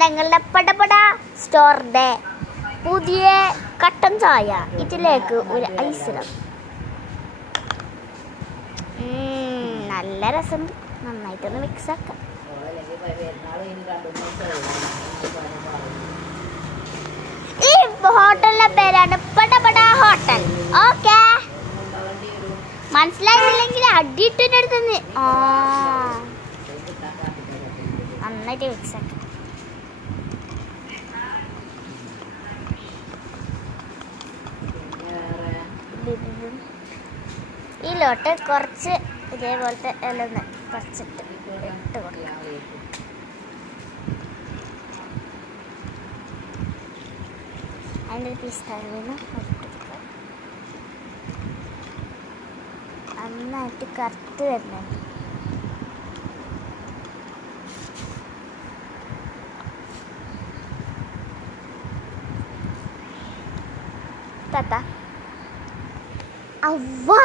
ഞങ്ങളുടെ പടപട സ്റ്റോറിൻ്റെ പുതിയ കട്ടൻ ചായ. ഇതിലേക്ക് ഒരു ഐസിലും നല്ല രസം. നന്നായിട്ടൊന്ന് മിക്സ് ആക്കാം. ഈ ഹോട്ടലിന്റെ പേരാണ് പടപട ഹോട്ടൽ. ഓക്കെ, മനസ്സിലായില്ലെങ്കിൽ അടിയിട്ടിൻ്റെ അടുത്ത് നന്നായിട്ട് മിക്സ് ആക്കാം. ഇതിലോട്ട് കുറച്ച് ഇതേപോലത്തെ ഇലന്ന് പറിച്ചിട്ട് ഇട്ട് കൊടുക്കാം. അതിൻ്റെ ഒരു പീസ് തഴുവിന് ഇട്ടെടുക്കുക. നന്നായിട്ട് കറുത്ത് വരുന്നുണ്ട്. താത്ത അവ്വാ